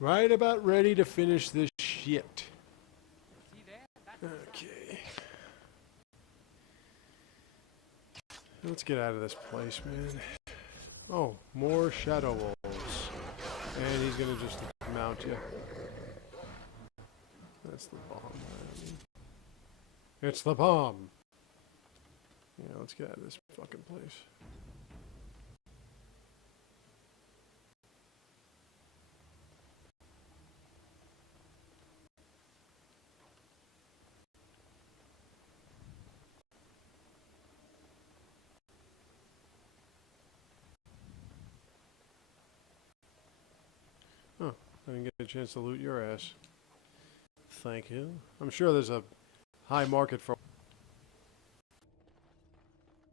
Right about ready to finish this shit. Okay. Let's get out of this place, man. Oh, more shadow wolves. And he's gonna just mount you. That's the bomb, man. It's the bomb! Yeah, let's get out of this fucking place. Oh, I didn't get a chance to loot your ass. Thank you. I'm sure there's a high market for...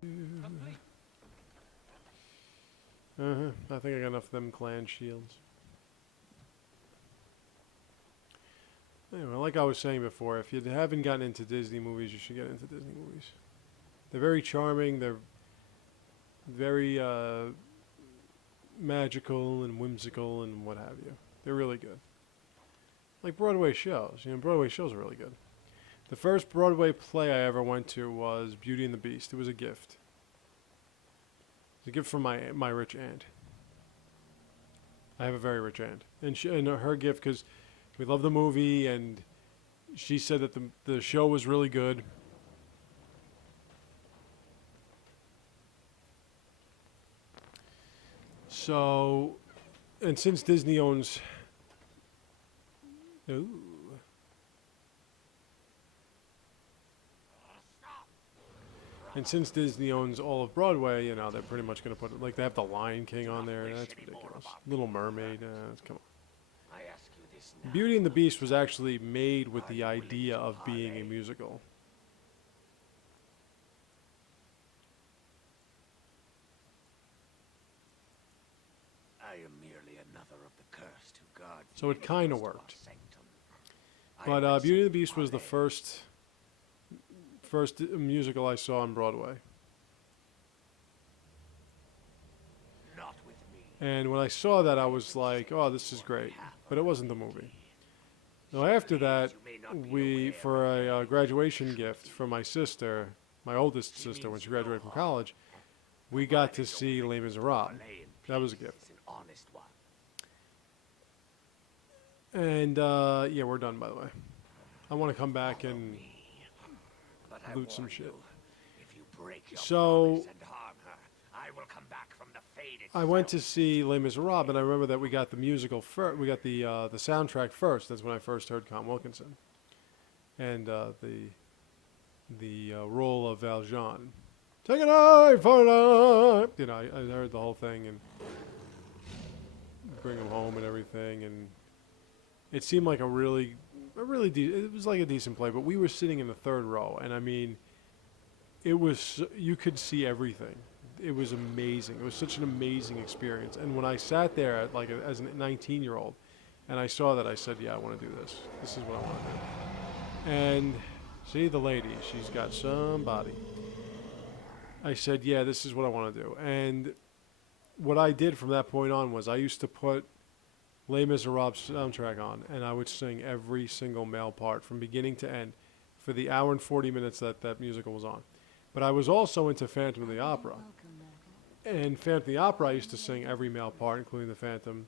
I think I got enough of them clan shields. Anyway, like I was saying before, if you haven't gotten into Disney movies, you should get into Disney movies. They're very charming. They're very magical and whimsical and what have you. They're really good. Like Broadway shows. You know, Broadway shows are really good. The first Broadway play I ever went to was Beauty and the Beast. It was a gift. It was a gift from my rich aunt. I have a very rich aunt. And her gift, because we love the movie, and she said that the show was really good. So, and since Disney owns... Ooh. And since Disney owns all of Broadway, you know, they're pretty much going to put it, like, they have the Lion King on there. That's ridiculous. Little Mermaid, come on. Beauty and the Beast was actually made with the idea of being a musical. I am merely another of the cursed who guard. So it kind of worked. But Beauty and the Beast was the first musical I saw on Broadway. Not with me. And when I saw that, I was like, oh, this is great. But it wasn't the movie. Now, after that, for a graduation gift from my sister, my oldest sister, when she graduated from college, we got to see Les Miserables. That was a gift. And, yeah, we're done, by the way. I want to come back and loot some shit. So, I went to see Les Miserables, and I remember that we got the musical first. We got the soundtrack first. That's when I first heard Con Wilkinson, and the role of Valjean. Take an eye for an eye. You know, I heard the whole thing and bring him home and everything, and it seemed like it was like a decent play. But we were sitting in the third row, and I mean, it was, you could see everything. It was amazing. It was such an amazing experience. And when I sat there, like as a 19-year-old, and I saw that, I said, yeah, I want to do this. This is what I want to do. And see the lady, she's got some body. I said, yeah, this is what I want to do. And what I did from that point on was I used to put Les Miserables soundtrack on, and I would sing every single male part from beginning to end for the hour and 40 minutes that musical was on. But I was also into Phantom of the Opera. And Phantom of the Opera, I used to sing every male part, including the Phantom.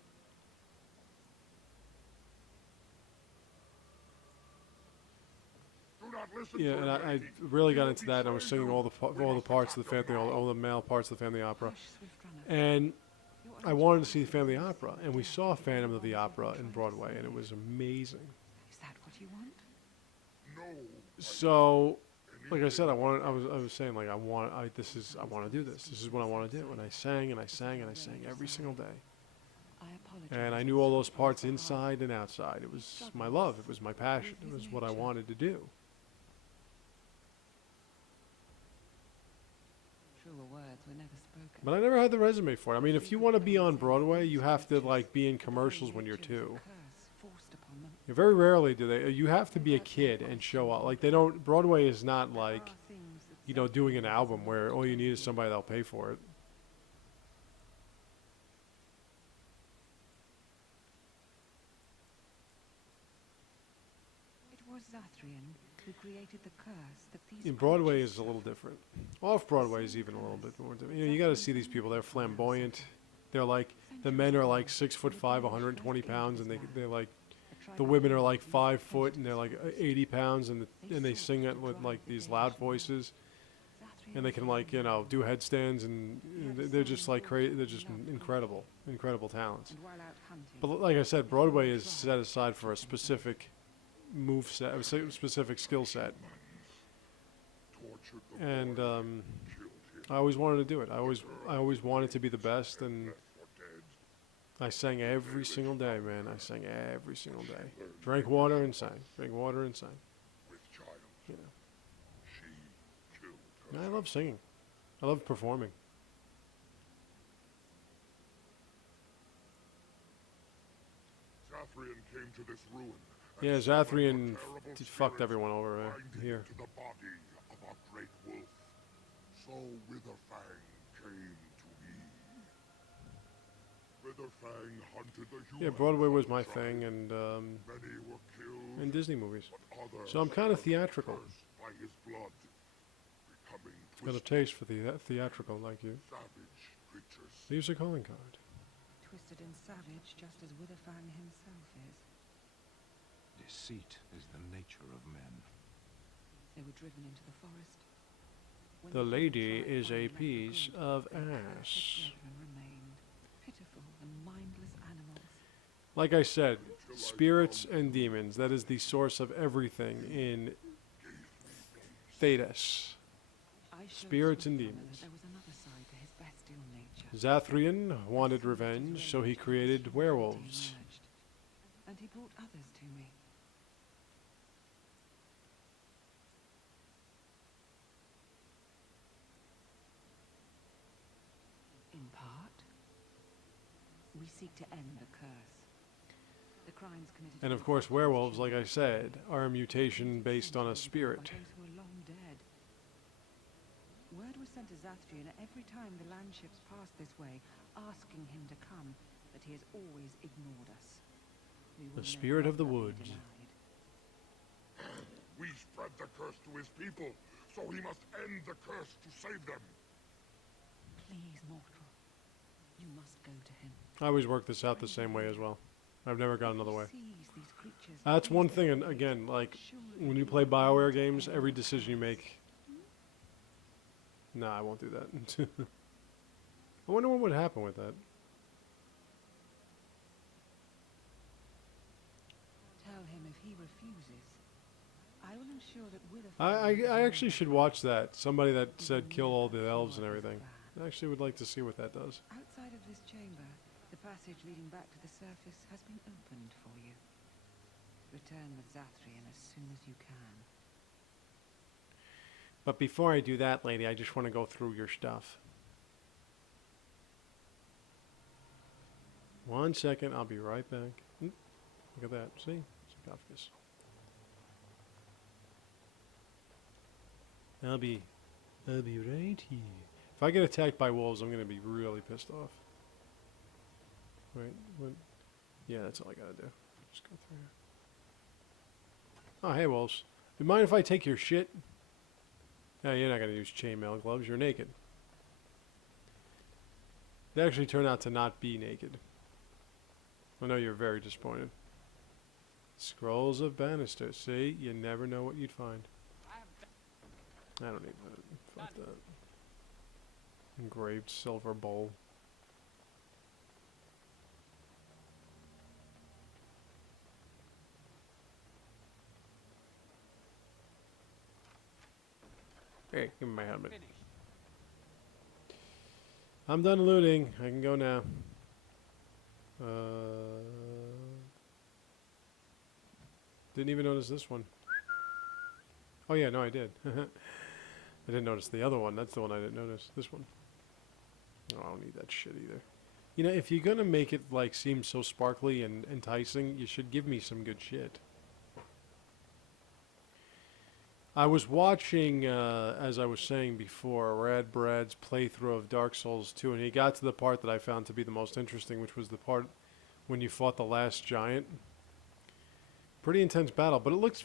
Yeah, and I really got into that. And I was singing all the parts of the Phantom, all the male parts of the Phantom of the Opera. And I wanted to see the Phantom of the Opera, and we saw Phantom of the Opera in Broadway, and it was amazing. Is that what you want? So, like I said, I was saying, like, I want to do this. This is what I want to do. And I sang and I sang and I sang every single day. And I knew all those parts inside and outside. It was my love. It was my passion. It was what I wanted to do. But I never had the resume for it. I mean, if you want to be on Broadway, you have to, like, be in commercials when you're 2. Very rarely do they. You have to be a kid and show up. Like, they don't. Broadway is not like, you know, doing an album where all you need is somebody that'll pay for it. Zathrian who created the curse that these In Broadway creatures is a little different. Off Broadway is even a little bit more different. You know, you got to see these people. They're flamboyant. They're like the men are like 6'5", 120 pounds, and they're like the women are like 5 foot and they're like 80 pounds, and they sing it with like these loud voices, and they can like do headstands, and they're just like crazy. They're just incredible talents. But like I said, Broadway is set aside for a specific move set, a specific skill set, and I always wanted to do it. I always wanted to be the best, and I sang every single day, man. I sang every single day. Drank water and sang. Drank water and sang. You know. I love singing. I love performing. Zathrian came to this ruin. Yeah, Zathrian fucked everyone over here. Into the body of our great wolf. So Witherfang came to me. Witherfang hunted the human. Yeah, Broadway was my thing, and Many were killed, and Disney movies. but others So I'm kind of were theatrical. cursed by his blood, becoming Got a twisted, taste for the theatrical, like you. savage creatures. Leaves a calling card. twisted and savage, just as Witherfang himself is. Deceit is the nature of men. They were driven into the forest. When The the lady tribe is a finally left the piece group, of their cursed ass. children remained, pitiful and mindless animals. Like I said, spirits and demons, that is the source of everything in Thedas. I showed Spirits and Swifthammer demons. that there was another side to his bestial nature. Zathrian wanted revenge, so he created werewolves. Emerged, and he brought others to me. In part, we seek to end the curse. The crimes committed And of against course, the werewolves, like I children said, are a mutation based on a by spirit. those who are long dead. Word was sent to Zathrian every time the land ships passed this way, asking him to come, but he has always ignored us. We will The spirit never of the be woods. denied. We spread the curse to his people, so he must end the curse to save them. Please, mortal, you must go to him. I always work this out the same way as well. I've never gone another way. He sees these creatures That's one face thing, to and face. again, like, Surely when you he play will BioWare end games, every the decision you curse. make... Nah, I won't do that. I wonder what would happen with that. Tell him if he refuses, I will ensure that Witherfang I is actually should watch that. Somebody that said kill all the elves and Sure, everything. plan. I actually would like to see what that does. Outside of this chamber, the passage leading back to the surface has been opened for you. Return with Zathrian as soon as you can. But before I do that, lady, I just want to go through your stuff. 1 second, I'll be right back. Look at that. See? Sarcophagus. I'll be right here. If I get attacked by wolves, I'm going to be really pissed off. Wait, what? Yeah, that's all I gotta do. Just go through here. Oh, hey, wolves. Do you mind if I take your shit? No, you're not gonna use chainmail gloves. You're naked. They actually turn out to not be naked. I know you're very disappointed. Scrolls of Bannister. See, you never know what you'd find. I don't need that. Fuck that. Engraved silver bowl. Hey, give me my helmet. I'm done looting. I can go now. Didn't even notice this one. Oh yeah, no, I did. I didn't notice the other one. That's the one I didn't notice. This one. No, I don't need that shit either. You know, if you're gonna make it like seem so sparkly and enticing, you should give me some good shit. I was watching, as I was saying before, Rad Brad's playthrough of Dark Souls 2, and he got to the part that I found to be the most interesting, which was the part when you fought the last giant. Pretty intense battle, but it looks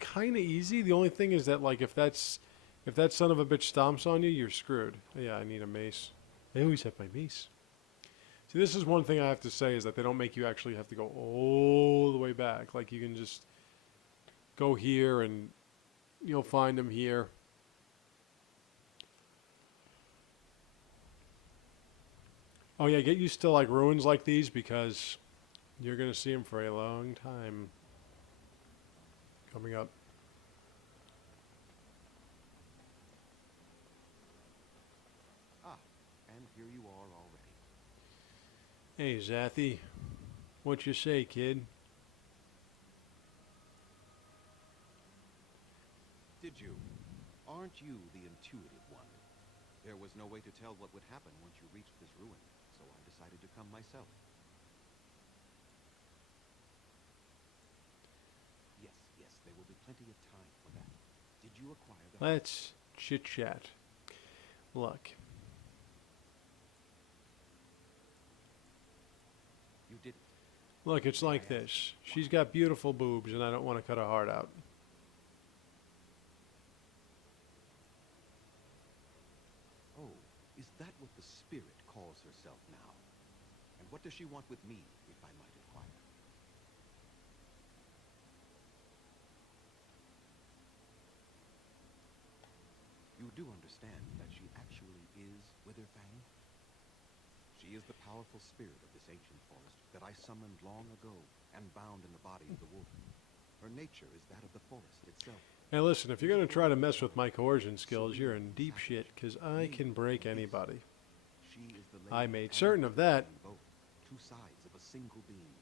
kind of easy. The only thing is that like if that son of a bitch stomps on you, you're screwed. Yeah, I need a mace. I always have my mace. See, this is one thing I have to say is that they don't make you actually have to go all the way back. Like you can just go here and you'll find them here. Oh yeah, get used to like ruins like these because you're gonna see them for a long time. Coming up. Ah, and here you are already. Hey, Zathy. What you say, kid? Did you? Aren't you the intuitive one? There was no way to tell what would happen once you reached this ruin, so I decided to come myself. Yes, there will be plenty of time for that. Did you acquire the... Let's chit-chat. Look. You didn't. Look, it's like this. She's got beautiful boobs, and I don't want to cut her heart out. Oh, is that what the spirit calls herself now? And what does she want with me, if I might inquire? You do understand that she actually is Witherfang? She is the powerful spirit of this ancient forest that I summoned long ago and bound in the body of the wolf. Her nature is that of the forest itself. Hey, listen, if you're going to try to mess with my coercion skills, you're in deep shit, because I can break anybody. She is the I lady made and certain of that. both, two sides of a single being.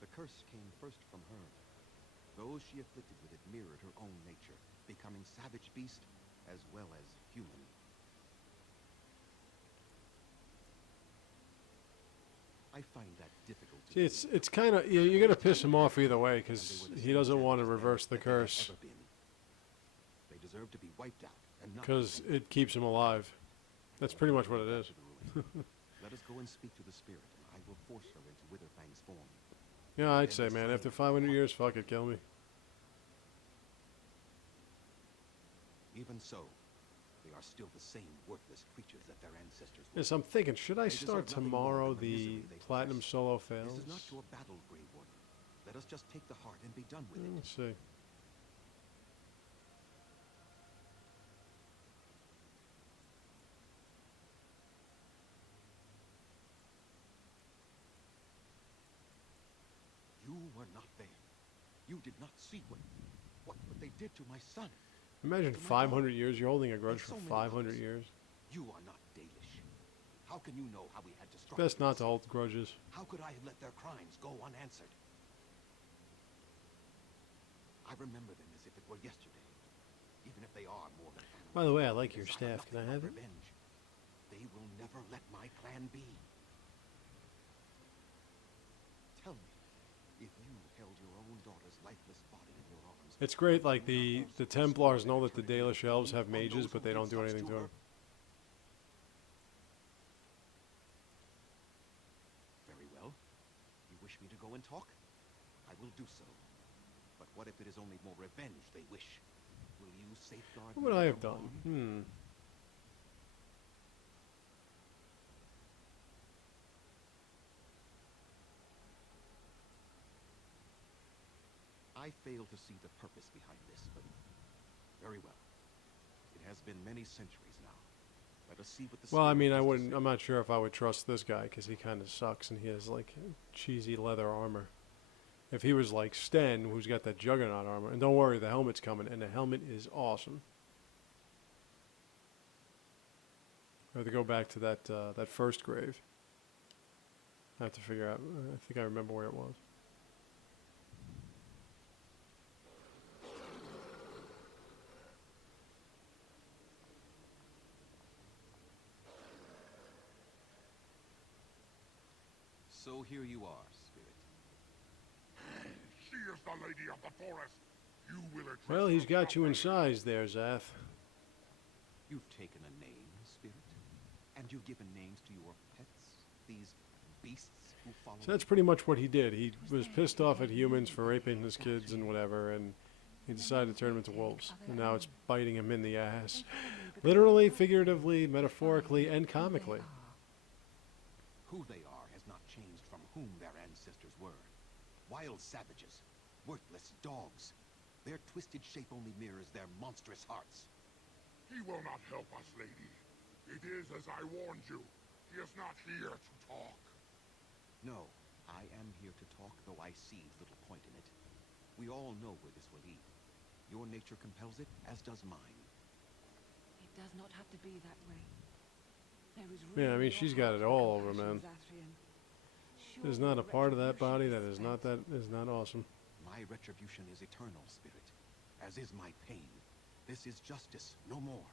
The curse came first from her. Those she afflicted with it mirrored her own nature, becoming savage beast as well as human. I find that difficult to See, it's kind of, you're going to piss him off either way, because he doesn't want to reverse the curse, They deserve to be wiped out and not because it keeps him alive. That's pretty much what it is. Let us go and speak to the spirit, and I will force her into Witherfang's form. Yeah, I'd say, man, after 500 years, fuck it, kill me. Even so, they are still the same worthless creatures that their ancestors were. Yes, I'm thinking, should I They deserve start nothing more tomorrow than the the misery they Platinum possess. Solo This fails? is not your battle, Grey Warden. Let us just take the heart and be done with it. Let's see. You were not there. You did not see what they did to my son. Imagine To my 500 years, you're holding a grudge so for many 500 others. years. You are not Dalish. How can you know how we had to struggle? Best with not this? to hold grudges. How could I have let their crimes go unanswered? I remember them as if it were yesterday, even if they are more than animals. By the way, I like They your desire staff. Can I nothing have but it? revenge. They will never let my clan be. Tell me, if you held your own daughter's lifeless body in your arms, It's great, like would you the not also Templars bestow know that the eternity Dalish elves have on mages, those but who they did don't do such anything to her? them. Very well. You wish me to go and talk? I will do so. But what if it is only more revenge they wish? Will you safeguard What would me I have from done? harm? I fail to see the purpose behind this, but very well. It has been many centuries now. Let us see what the Well, I spirit mean, has to I'm say. not sure if I would trust this guy, because he kind of sucks, and he has, like, cheesy leather armor. If he was like Sten, who's got that Juggernaut armor, and don't worry, the helmet's coming, and the helmet is awesome. I have to go back to that first grave. I have to figure out. I think I remember where it was. So here you are, spirit. She is the lady of the forest. You will address Well, he's her got you in properly. size there, Zath. You've taken a name, spirit, and you've given names to your pets, these beasts. who follow So that's pretty much what he did. He was pissed off at humans for raping his kids and whatever, and he decided to turn them into wolves. And now it's biting him in the ass. Literally, figuratively, metaphorically, and comically. Who they are has not changed from whom their ancestors were. Wild savages, worthless dogs. Their twisted shape only mirrors their monstrous hearts. He will not help us, lady. It is as I warned you. He is not here to talk. No, I am here to talk, though I see little point in it. We all know where this will lead. Your nature compels it, as does mine. It does not have to be that way. There is Yeah, I mean, room in she's your got heart it for all over, compassion, man. Zathrian. There's Surely not a part of that body retribution that is not awesome. My retribution is eternal, Spirit, as is my pain. This is justice, no more.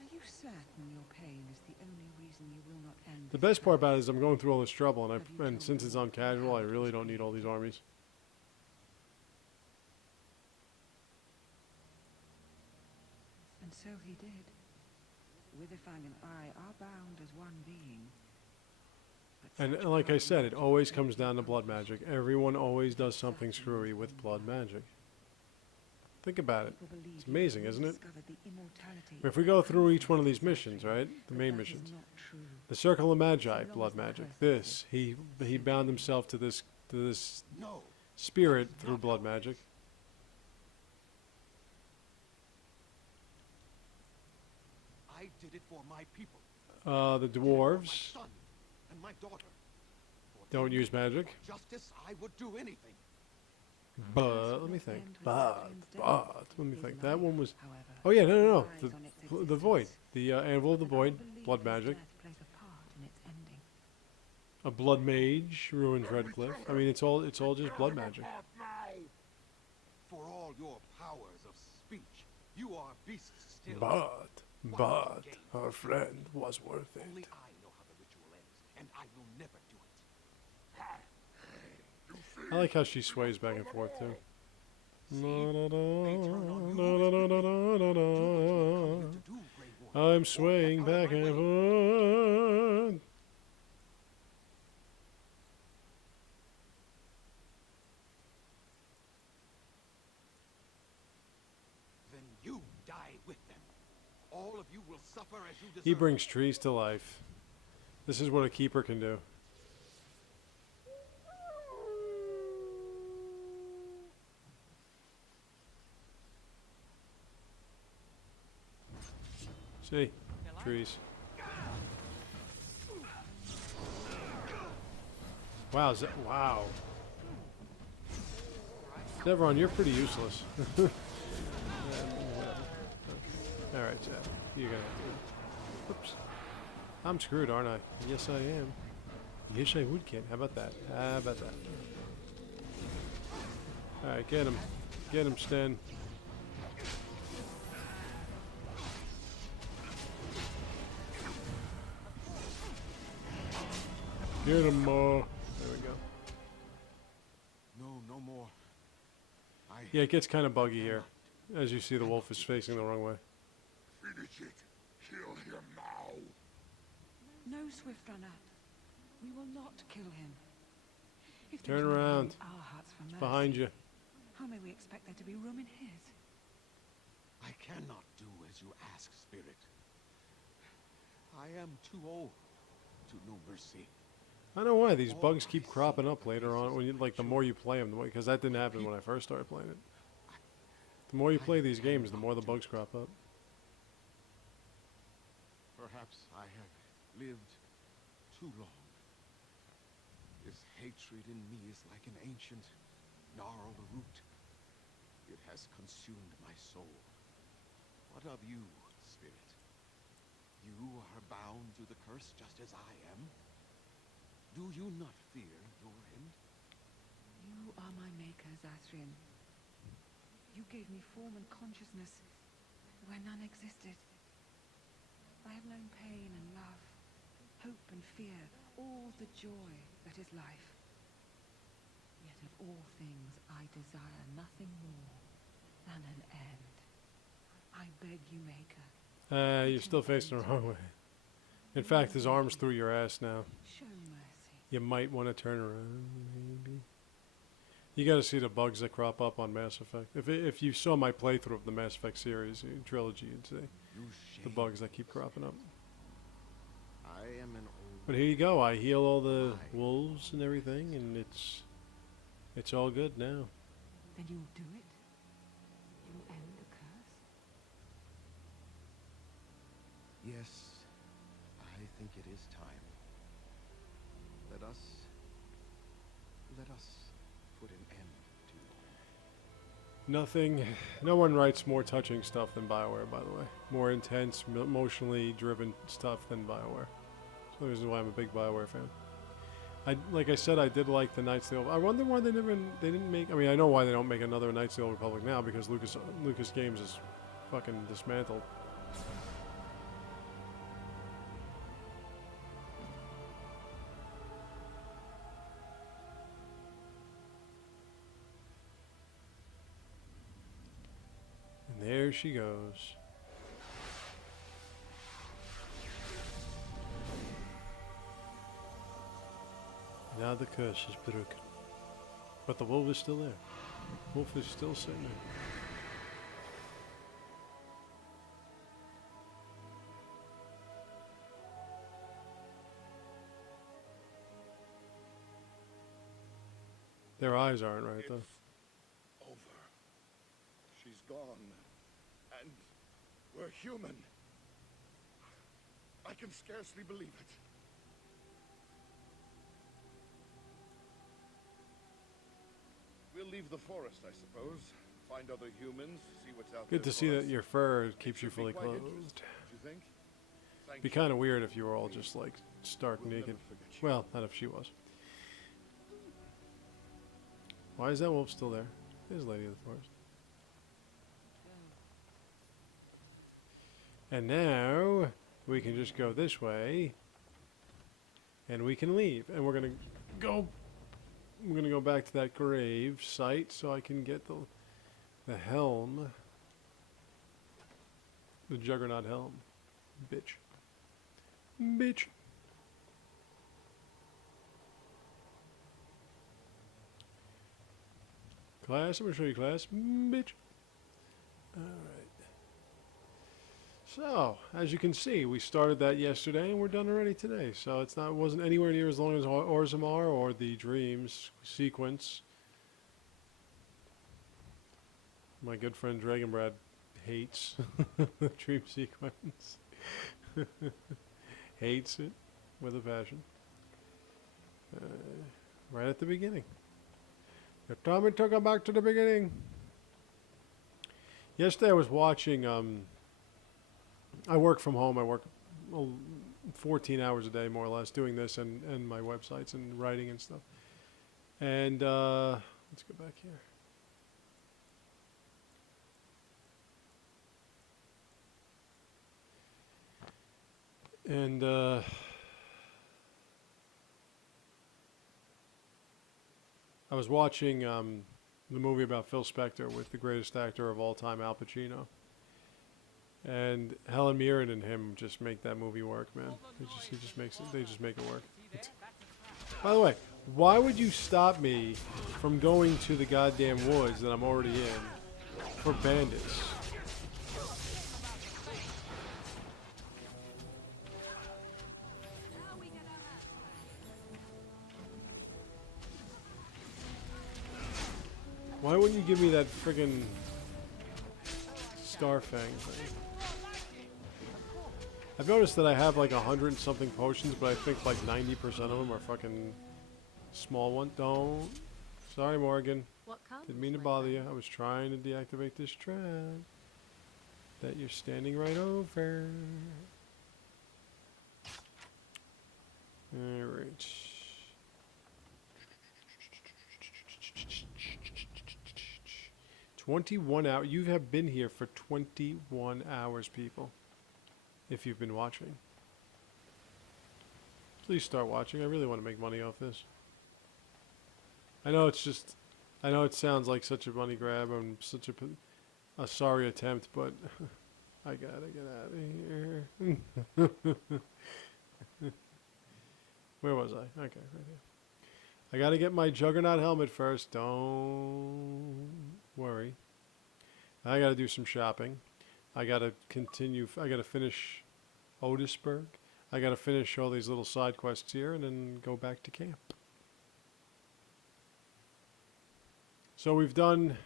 Are you certain your pain is the only reason you will not end The this best part curse? about it is I'm going through all this trouble, and Have you and told since them it's on what casual, I happened really to don't need all these armies. And so he did. Witherfang and I are bound as one being. But And such like I power said, it cannot always be comes down to blood accomplished. magic. Everyone always does something screwy with blood magic. Think about it. People believe It's he amazing, isn't it? rediscovered the immortality If of we the go through each princess one of these Zathrian, missions, right? The but main that is missions. not true. The Circle of Magi, So long blood as the magic. curse This, exists, he bound himself to this No! spirit through blood magic. I did it for my people. The For my dwarves son and my daughter. For don't them, use magic. for justice, I would do anything. But let me think. But let me think. That one was. However, Oh yeah, no. relies on its The void. existence, The Anvil of the and I Void, believe blood his magic. death plays a part in its ending. A blood mage ruins Redcliffe. I mean, it's all just blood magic. Apart now! For all your powers of speech, you are beasts still. But her friend was worth Only it. I know how the ritual ends, and I will never do it. I like how she sways back and forth too. I'm swaying back and forth. Then you die with them. All of you will suffer as you deserve. He brings trees to life. This is what a keeper can do. See? Trees. Wow, wow. Zathrian, you're pretty useless. Alright, Zeth. You're gonna have to. Oops. I'm screwed, aren't I? Yes, I am. Yes, I would, kid. How about that? How about that? Alright, get him. Get him, Sten. Get him, There we go. No, no more. Yeah, it gets kind of buggy here. As you see, the wolf is facing the wrong way. Finish it. Kill him now. No, Swift Runner. We will not kill him. If Turn there is no room around. in our hearts for mercy, Behind you. how may we expect there to be room in his? I cannot do as you ask, Spirit. I am too old to know mercy. I don't know why these bugs keep cropping up later on. When you, like, the more you play them, because that didn't happen when I first started playing it. The more you play these games, the more the bugs crop up. Perhaps I have lived too long. This hatred in me is like an ancient gnarled root. It has consumed my soul. What of you, Spirit? You are bound to the curse just as I am. Do you not fear your end? You are my maker, Zathrian. You gave me form and consciousness where none existed. I have known pain and love, hope and fear, all the joy that is life. Yet of all things I desire nothing more than an end. I beg you, Maker. You're still facing the wrong way. In fact, his arm's through your ass now. Show mercy. You might want to turn around, maybe. You got to see the bugs that crop up on Mass Effect. If you saw my playthrough of the Mass Effect series trilogy, you'd see the bugs that keep cropping up. I am an old. But here you go. I heal all the wolves and everything, and it's all good now. Then you'll do it? You'll end the curse? Yes, I think it is time. Let us put an end to Nothing. No one writes more touching stuff than BioWare, by the way. More intense, emotionally driven stuff than BioWare. So this is why I'm a big BioWare fan. Like I said, I did like the Knights of the Old. I wonder why they didn't make. I mean, I know why they don't make another Knights of the Old Republic now, because Lucas Games is fucking dismantled. And there she goes. Now the curse is broken. But the wolf is still there. Wolf is still sitting there. Their eyes aren't right, though. It's over. She's gone. And we're human. I can scarcely believe it. We'll leave the forest, I suppose. Find other humans, see what's out there. Good to see for that us. your fur keeps Should you be fully quite clothed. interesting, don't you think? Thank Be you. kind of weird if you were all just like stark We'll naked. never forget you. Well, not if she was. Why is that wolf still there? There's Lady of the Forest. And now we can just go this way, and we can leave. And we're gonna go. I'm gonna go back to that grave site so I can get the helm, the Juggernaut helm, bitch. Bitch. Class, I'm gonna show you class, bitch. Alright. So, as you can see, we started that yesterday and we're done already today. So it wasn't anywhere near as long as Orzammar or the Dreams sequence. My good friend Dragonbrad hates the Dream sequence. Hates it with a passion. Right at the beginning. The time it took him back to the beginning. Yesterday I was watching, I work from home. I work 14 hours a day, more or less, doing this and my websites and writing and stuff. And let's go back here. And I was watching the movie about Phil Spector with the greatest actor of all time, Al Pacino. And Helen Mirren and him just make that movie work, man. They just make it work. By the way, why would you stop me from going to the goddamn woods that I'm already in for bandits? Why wouldn't you give me that friggin' Starfang thing? I've noticed that I have like 100 and something potions, but I think like 90% of them are fucking small ones. Don't. Sorry, Morgan. Didn't mean to bother you. I was trying to deactivate this trap that you're standing right over. Alright. 21 hours. You have been here for 21 hours, people. If you've been watching. Please start watching. I really want to make money off this. I know it's just... I know it sounds like such a money grab and such a sorry attempt, but... I gotta get out of here. Where was I? Okay, right here. I gotta get my Juggernaut helmet first. Don't worry. I gotta do some shopping. I gotta continue. I gotta finish Otisburg. I gotta finish all these little side quests here and then go back to camp. So we've done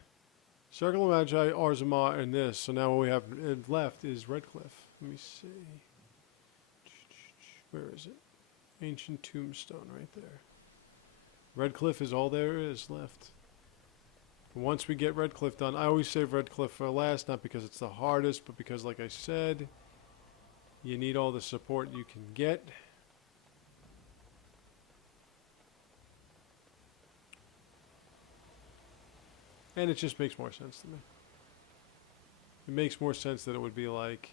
Circle of Magi, Arzamar, and this. So now what we have left is Redcliffe. Let me see. Where is it? Ancient Tombstone right there. Redcliffe is all there is left. Once we get Redcliffe done, I always save Redcliffe for last, not because it's the hardest, but because, like I said, you need all the support you can get. And it just makes more sense to me. It makes more sense that it would be like,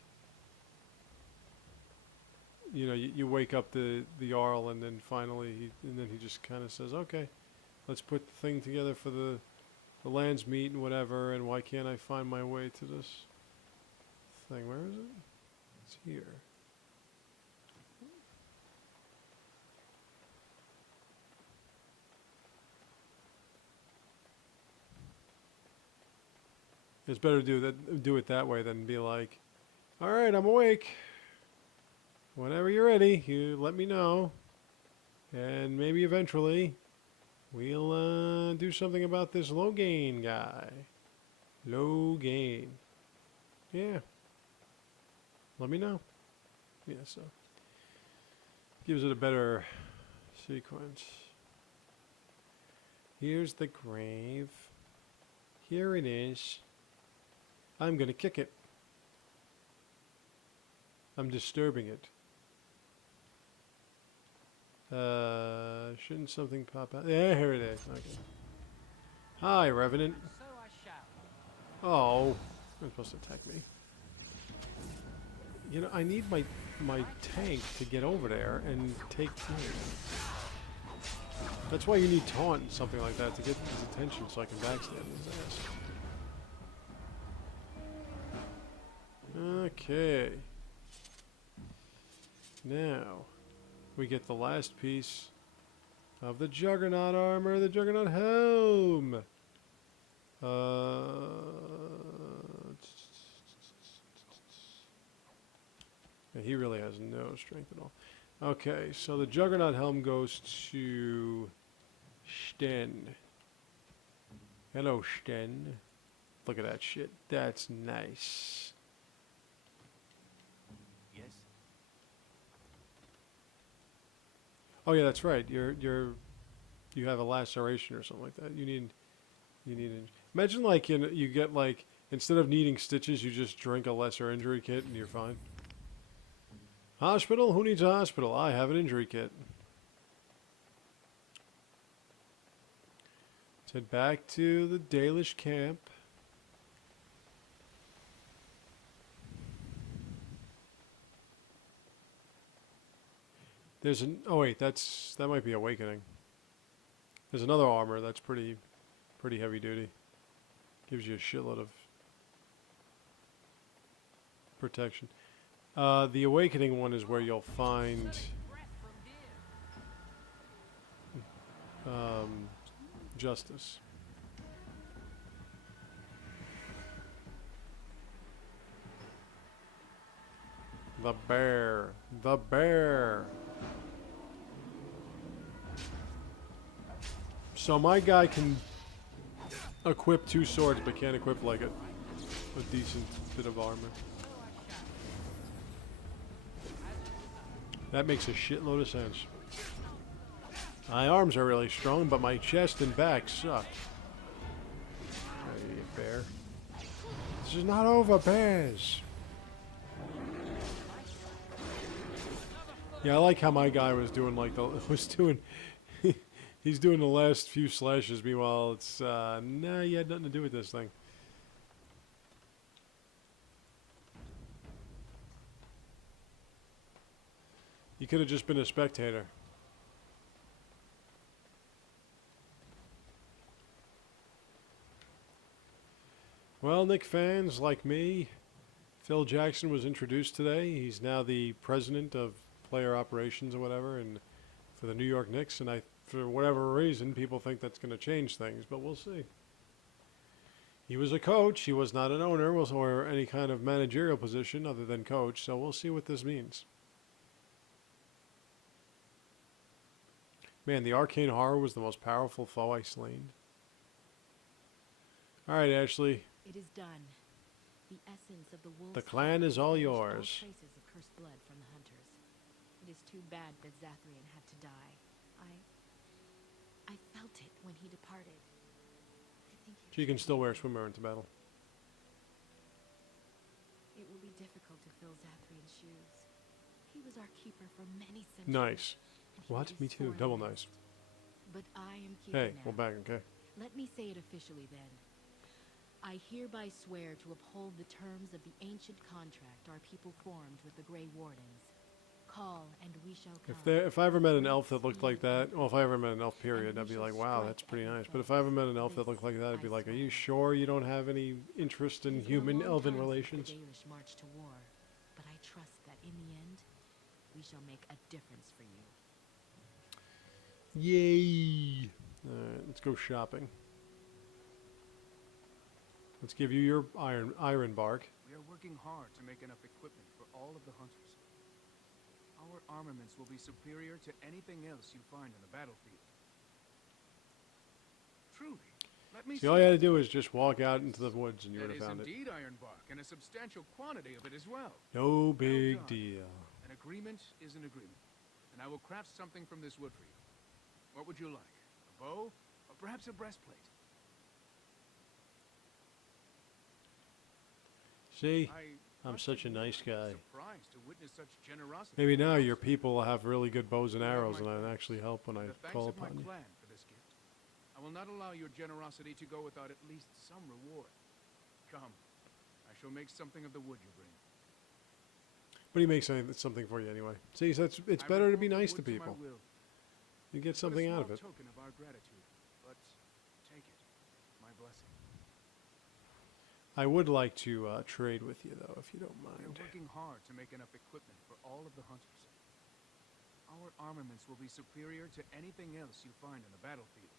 you know, you wake up the Jarl, and then finally, he just kind of says, okay, let's put the thing together for the lands meet and whatever, and why can't I find my way to this thing? Where is it? It's here. It's better to do it that way than be like, all right, I'm awake. Whenever you're ready, you let me know. And maybe eventually we'll do something about this Logain guy. Logain. Yeah. Let me know. Yeah, so. Gives it a better sequence. Here's the grave. Here it is. I'm gonna kick it. I'm disturbing it. Shouldn't something pop out? Yeah, here it is. Okay. Hi, Revenant. So I shall. Oh, you're supposed to attack me. You know, I need my tank to get over there and take point. That's why you need taunt and something like that to get his attention, so I can backstab his ass. Okay. Now, we get the last piece of the Juggernaut armor, the Juggernaut helm. Yeah, he really has no strength at all. Okay, so the Juggernaut helm goes to Sten. Hello, Sten. Look at that shit. That's nice. Yes. Oh yeah, that's right. You have a laceration or something like that. You need imagine like you get like, instead of needing stitches, you just drink a lesser injury kit and you're fine. Hospital? Who needs a hospital? I have an injury kit. Let's head back to the Dalish camp. There's an oh wait, that might be Awakening. There's another armor that's pretty heavy duty. Gives you a shitload of protection. The Awakening one is where you'll find Justice. The bear. The bear. So my guy can equip 2 swords, but can't equip like a decent bit of armor. That makes a shitload of sense. My arms are really strong, but my chest and back suck. Hey, bear. This is not over, bears. Yeah, I like how my guy was doing he's doing the last few slashes. Meanwhile, it's nah, you had nothing to do with this thing. You could have just been a spectator. Well, Nick fans like me, Phil Jackson was introduced today. He's now the president of player operations or whatever, and for the New York Knicks, and for whatever reason, people think that's going to change things, but we'll see. He was a coach. He was not an owner or any kind of managerial position other than coach, so we'll see what this means. Man, the arcane horror was the most powerful foe I slain. All right, Ashley. It is done. The essence of the wolf's The clan heart is all has banished yours. Traces of cursed blood from the hunters. It is too bad that Zathrian had to die. I felt it when he departed. I think She can still wear swimwear into battle. it will be difficult to fill Zathrian's shoes. He was our keeper for many centuries. Nice. and he What? is Me too. sorely Double missed. nice. But I am keeper Hey, now. we're back, okay? Let me say it officially then. I hereby swear to uphold the terms of the ancient contract our people formed with the Grey Wardens. Call, and we shall come. If I ever met an elf that looked like that, well, if I ever met an elf, period, I'd be like, wow, that's pretty nice. But if I ever met an elf that looked like that, I'd be like, are you sure you don't have any interest in It has been a long human-elven time since relations? The Dalish march to war, but I trust that in the end, we shall make a difference for you. Yay! Alright, let's go shopping. Let's give you your iron bark. We are working hard to make enough equipment for all of the hunters. Our armaments will be superior to anything else you find on the battlefield. Truly, let me See, all you had to do is just walk out into the woods and you would That have is found it. indeed iron bark, and a substantial quantity of it as well. No big done. deal. An agreement is an agreement, and I will craft something from this wood for you. What would you like? A bow, or perhaps a breastplate? See? I I'm must such a admit, nice I'm guy. surprised to witness such generosity. Maybe from now an your outsider. people will have really good bows and You have arrows my and I'd thanks, actually help when I and the thanks call of my upon you. clan for this gift. I will not allow your generosity to go without at least some reward. Come, I shall make something of the wood you bring. But he makes something for you anyway. See, so it's I better to be reform the nice to wood my people. will. You get But a something out of small it. token of our gratitude, but take it, my blessing. I would like to trade with you, though, if you don't We are mind. working hard to make enough equipment for all of the hunters. Our armaments will be superior to anything else you find on the battlefield.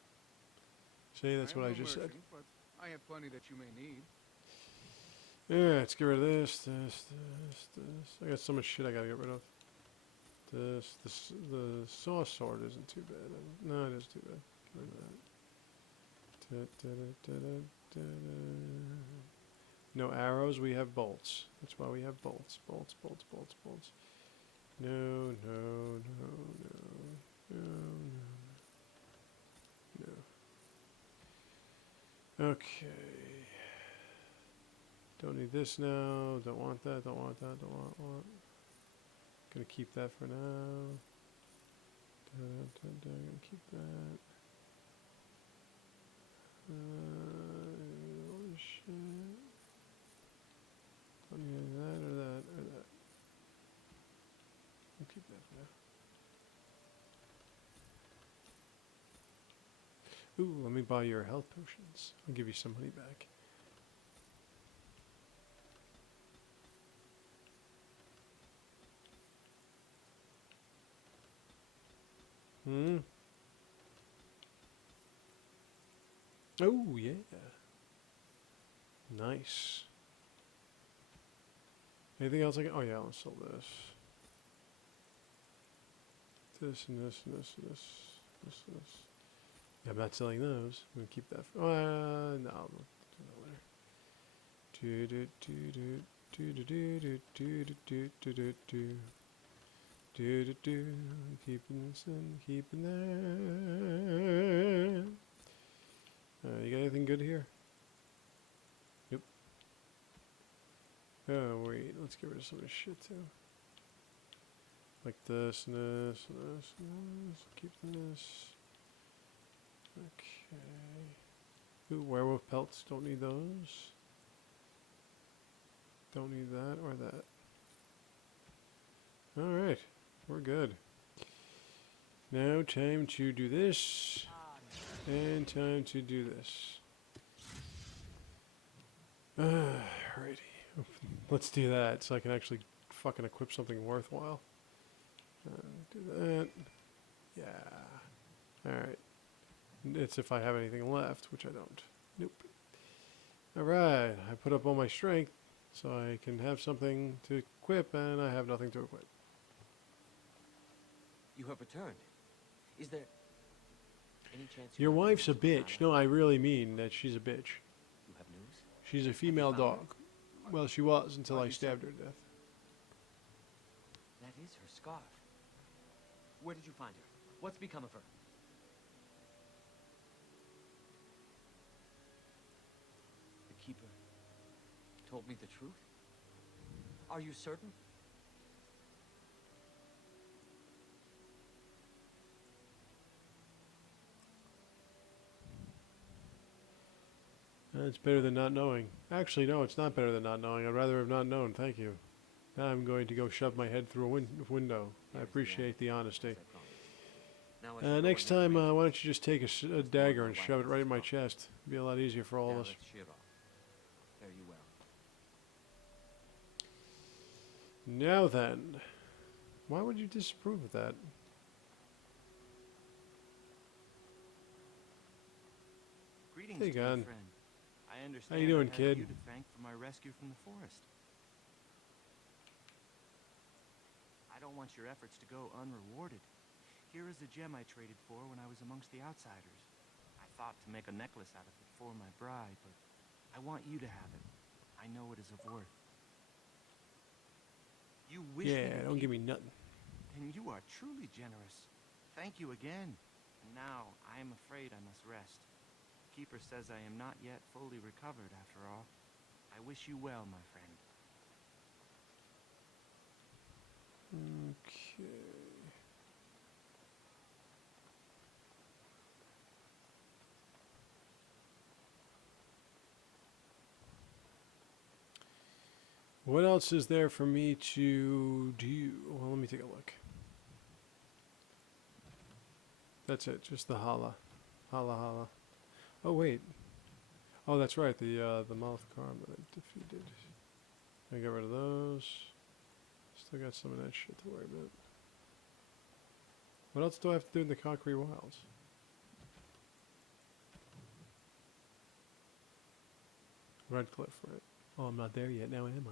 See, that's am what I no just said. merchant, but I have plenty that you may need. Yeah, let's get rid of this. I got so much shit I gotta get rid of. The saw sword isn't too bad. No, it is too bad. Get rid of that. No arrows, we have bolts. That's why we have bolts. Bolts. No, no, no, no, no, no, no. Okay. Don't need this now. Don't want that. Don't want that. Don't want. Gonna keep that for now. Gonna keep that. Holy shit. Don't need that or that or that. We'll keep that for now. Ooh, let me buy your health potions. I'll give you some money back. Oh, yeah. Nice. Anything else I can? Oh, yeah, let's sell this. This and this and this and this. This and this. Yeah, I'm not selling those. I'm going to keep that. No, I'll do that later. Keeping this in, keeping that. You got anything good here? Yep. Oh, wait. Let's get rid of some of this shit, too. Like this and this and this and this. Keep this. Okay. Ooh, werewolf pelts. Don't need those. Don't need that or that. Alright. We're good. Now time to do this. And time to do this. Alrighty. Let's do that so I can actually fucking equip something worthwhile. Do that. Yeah. Alright. It's if I have anything left, which I don't. Nope. Alright, I put up all my strength so I can have something to equip, and I have nothing to equip. You have returned. Is there any chance Your have wife's a news of bitch. Lana? No, I really mean that she's a bitch. You have news? She's a female found her? dog. Well, she was until Are I you stabbed her certain? to death. That is her scarf. Where did you find her? What's become of her? The Keeper told me the truth? Are you certain? It's better than not knowing. Actually, no, it's not better than not knowing. I'd rather have not known. Thank you. Now I'm going to go shove my head through a window. I appreciate the honesty. As I promised. Now I shall go Next and make time, arrangements. why don't you just take a dagger and shove it right in my chest? It'd be a lot easier for all of Now us. let's shear off. Fare you well. Now then, why would you disapprove of that? Greetings, Hey, dear Gon. friend. I understand you doing, I have kid? you to thank for my rescue from the forest. I don't want your efforts to go unrewarded. Here is a gem I traded for when I was amongst the outsiders. I thought to make a necklace out of it for my bride, but I want you to have it. I know it is of worth. You wish me Yeah, to don't keep give me nothing. and you are truly generous. Thank you again. And now, I am afraid I must rest. Keeper says I am not yet fully recovered after all. I wish you well, my friend. Okay. What else is there for me to do? Well, let me take a look. That's it, just the holla. Holla holla. Oh wait. Oh, that's right, the mouth carm that I defeated. I got rid of those. Still got some of that shit to worry about. What else do I have to do in the Concrete Wilds? Redcliffe, right? Oh, I'm not there yet. Now am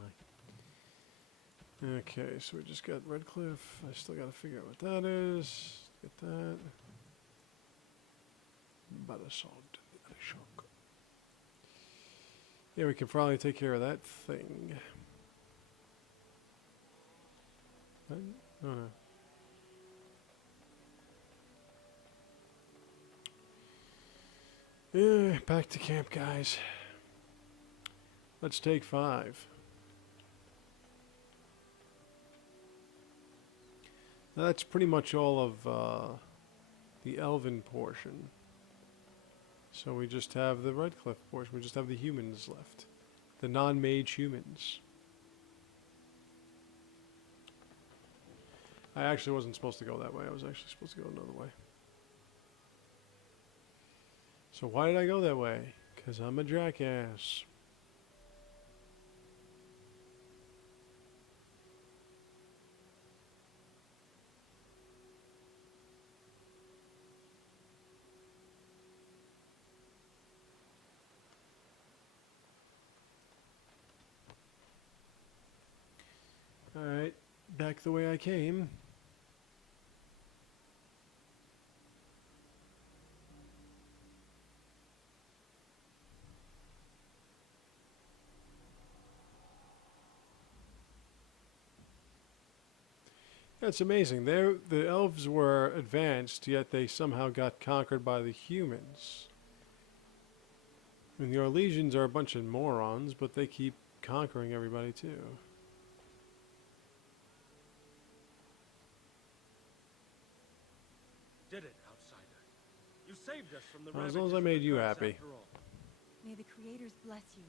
I? Okay, so we just got Redcliffe. I still got to figure out what that is. Get that. Barasod. Yeah, we can probably take care of that thing. What? Oh, no. Yeah, back to camp, guys. Let's take 5. Now that's pretty much all of the elven portion. So we just have the Redcliffe portion. We just have the humans left. The non-mage humans. I actually wasn't supposed to go that way. I was actually supposed to go another way. So why did I go that way? Because I'm a jackass. Alright, back the way I came. That's amazing. The elves were advanced, yet they somehow got conquered by the humans. I mean, the Orlesians are a bunch of morons, but they keep conquering everybody too. Did it, outsider. You saved us from the Well, as long as ravages I of made the you curse happy. after all. May the creators bless you,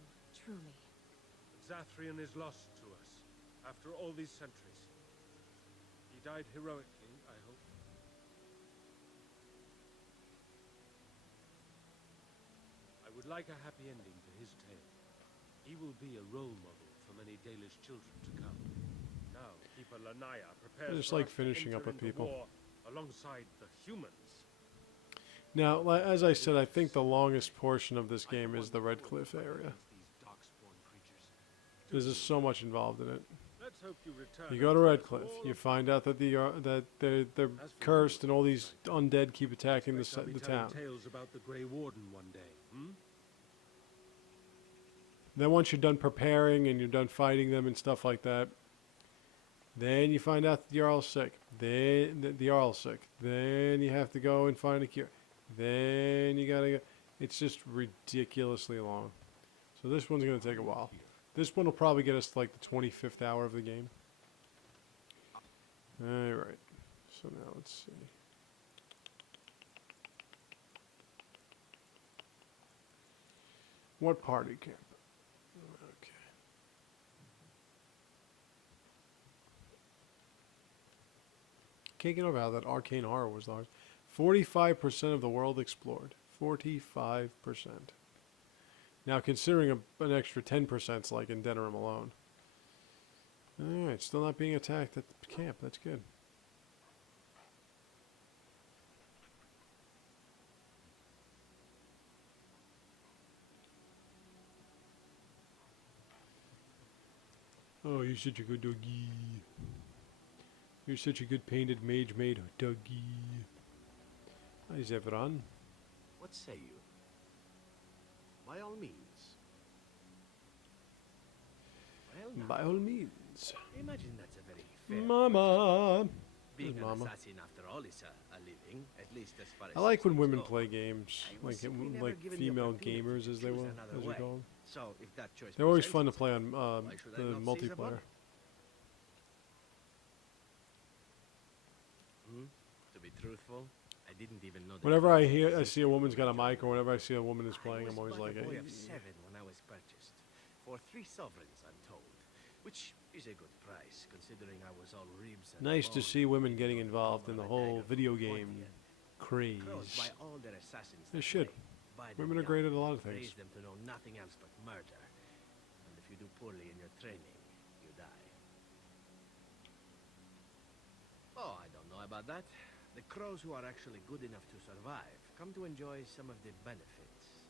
truly. Zathrian is lost to us, after all these centuries. He died heroically, I hope. I would like a happy ending to his tale. He will be a role model for many Dalish children to come. Now, Keeper Lanaya prepares I just for like us to finishing enter up with into people. war alongside the humans. Now, as I said, I think the longest portion of this game is the Red Cliff area. These darkspawn creatures. There's just so much involved in it. Let's hope you return. You go to Red Cliff, you find out that they're cursed and all these undead keep attacking the town. Tales about the Grey Warden one day. Then once you're done preparing and you're done fighting them and stuff like that, then you find out the Jarl's sick. Then the Jarl's sick. Then you have to go and find a cure. Then you gotta go. It's just ridiculously long. So this one's gonna take a while. This one will probably get us to like the 25th hour of the game. Alright. So now let's see. What party camp? Okay. Can't get over how that arcane horror was large. 45% of the world explored. 45%. Now, considering an extra 10% is like in Denerim alone. Alright, still not being attacked at the camp. That's good. Oh, you're such a good doggy. You're such a good painted mage made doggy. Hi, Zathrian. What say you? By all means. Well, now, By all means. imagine that's a very fair. Mama. Being There's an Mama. assassin, after all, is a living, at least as far as I like when systems women go. play games, I was simply never like given the female opportunity gamers, to as they choose will, another as you way. call them. So, if that choice They're always presents fun to itself, play on why should I the not seize upon multiplayer. it? To be truthful, I didn't even know that Whenever it I existed. see a woman's got a mic, or whenever I see a woman is playing, I'm always like, I was but a boy hey. of 7 when I was purchased, for 3 sovereigns, I'm told, which is a good price considering I was all ribs and Nice to bones see women getting with involved the in the pommel of a whole dagger video from the game pointy end. craze. Crows buy all their assassins They that should. way, buy them Women are young, great at a lot of things. raise them to know nothing else but murder, and if you do poorly in your training, you die. Oh, I don't know about that. The crows who are actually good enough to survive come to enjoy some of the benefits.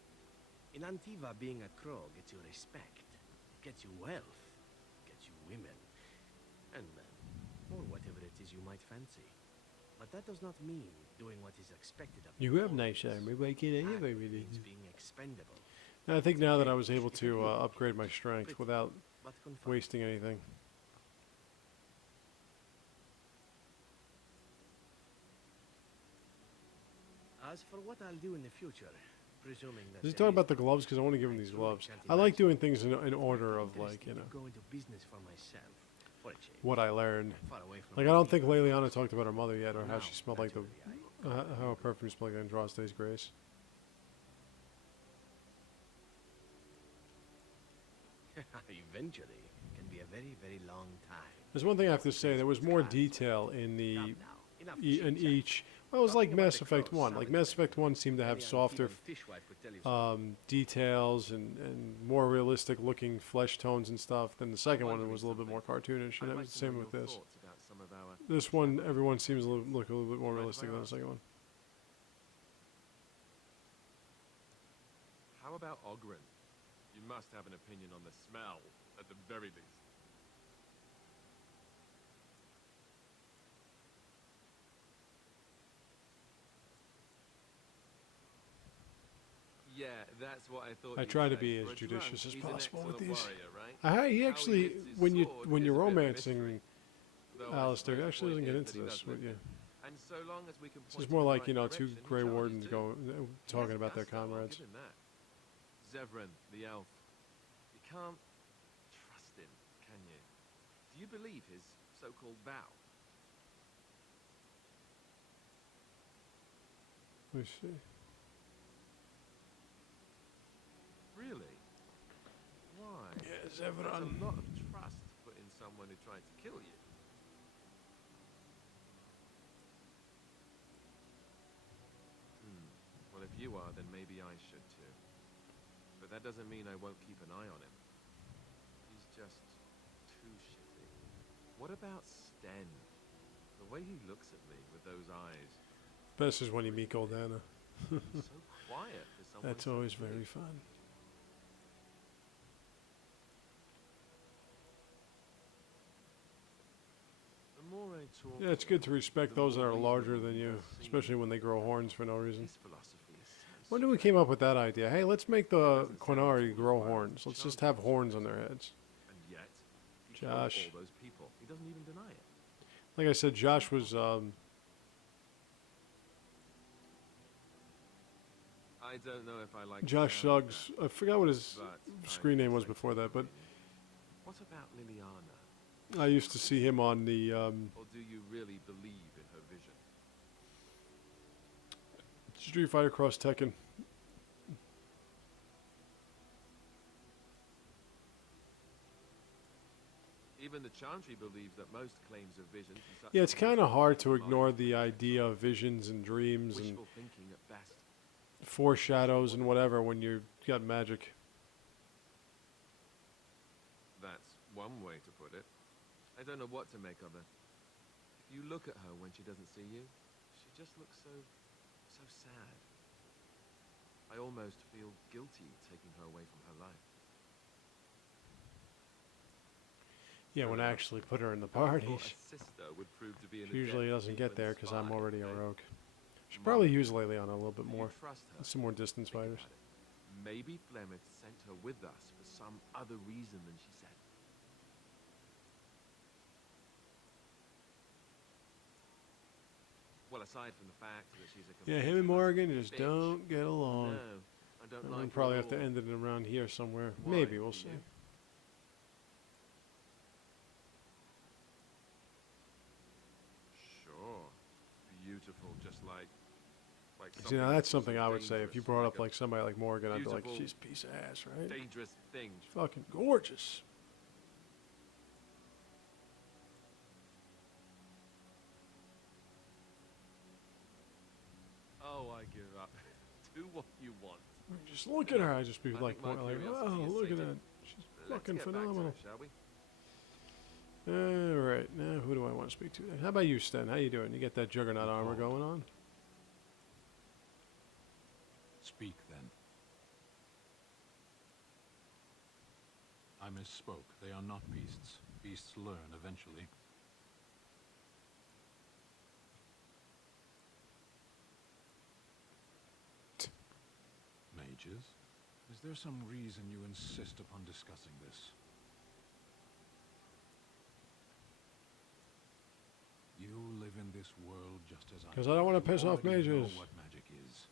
In Antiva, being a crow gets you respect, gets you wealth, gets you women, and men, or whatever it is you might fancy. But that does not mean doing what is expected of You have nice always. armor, why can't I have That everything? means being expendable, And I think now that I was able to upgrade my strength without but confined. wasting anything. As for what I'll do in the future, presuming that Does he there talk about is the gloves? Because I want to give him I these truly gloves. can't I like imagine. doing things in order of, interested like, you to know, go into business for myself, for a change. what I learned. Far away from Like, I my don't think people. Leliana talked about her mother yet, or how Now, she smelled like the, naturally, how her perfume smelled like Andraste's Grace. Eventually, can be a very, very long time. There's one thing I have to say. There was more detail in the Enough now. Enough in chit-chat. each. Well, it was like Talking about Mass the Effect crows 1. Like sounded Mass like Effect 1 seemed to have any softer Antivan fishwife could tell you something. details and more realistic looking flesh tones and stuff. Than the second one was a little bit more cartoonish, and it was the same with this. This one, everyone seems to look a little bit more realistic than the second one. How about Ogren? You must have an opinion on the smell, at the very least. Yeah, that's what I thought. I you'd try to say. be For as a judicious drunk, as he's an possible with excellent these. warrior, right? He How he actually, lifts his when sword you're is a bit of a romancing mystery. Though I Alistair, he suppose actually the doesn't point get is into that he this does with live you. it. And so long as we can This point is more in the like, right you know, two direction, he Grey charges Wardens too. talking He has about their gusto, I'll comrades. give him that. Zevran, the elf. You can't trust him, can you? Do you believe his so-called vow? Let me see. Really? Why? Yeah, That's Zevran. a lot of trust to put in someone who tried to kill you. Well, if you are, then maybe I should too. But that doesn't mean I won't keep an eye on him. He's just too shifty. What about Sten? The way he looks at me with those eyes. Best is when you meet Goldana. He's so quiet for someone. That's so always big. very fun. The more I talk Yeah, it's good to respect the those that more are reasonable larger than he you, does seem. especially when they grow horns for no reason. His philosophy is so When did we strange. came up with that idea? Hey, let's make the Doesn't sound Quinari too grow violent. horns. Let's just Chant have is horns on crazy. their heads. And yet, he killed Josh. all those people. He doesn't even deny it. Like I said, Josh was I don't know if I like the Josh sound of Suggs. I forgot what his that, but screen I name was guess I before can that, but agree. What about Liliana? I used to see him on the Or do you really believe in her vision? Street Fighter Cross Tekken. Even the Chantry believes that most claims of visions and such Yeah, it's things kind of are hard to mind ignore the control, idea of visions and dreams and wishful thinking at best. foreshadows and whatever when you've got magic. That's one way to put it. I don't know what to make of her. If you look at her when she doesn't see you, she just looks so sad. I almost feel guilty taking her away from her life. Yeah, when I actually put her in the party, Thought a sister would prove to be an she usually adept doesn't get there demon because I'm spy, already a eh? rogue. Should probably use Leliana a little bit Do you more. trust her? Some more distance Think fighters. about it. Maybe Flemeth sent her with us for some other reason than she said. Well, aside from the fact that she's a Yeah, complete him and utter Morgan just bitch. don't get along. No, I don't And like we'll her probably at have to all. end it around here somewhere. Why, Maybe, we'll do see. you? Sure, beautiful, just like. See, now that's something I would say. If you dangerous, brought up a like somebody like Morgan, I'd be like, beautiful, she's a piece of ass, right? dangerous thing. Fucking gorgeous. Oh, I give up. Do what you want. Just look at her. I just be I like, think my like, curiosity oh, is look at sated. that. She's Let's fucking get back to phenomenal. it, shall we? All right, now who do I want to speak to? How about you, Sten? How you doing? You get that juggernaut armor going on? Speak, then. I misspoke. They are not beasts. Beasts learn eventually. Mages? Is there some reason you insist upon discussing this? You live in this world just as I do. 'Cause I don't wanna piss You off already know mages. what magic is.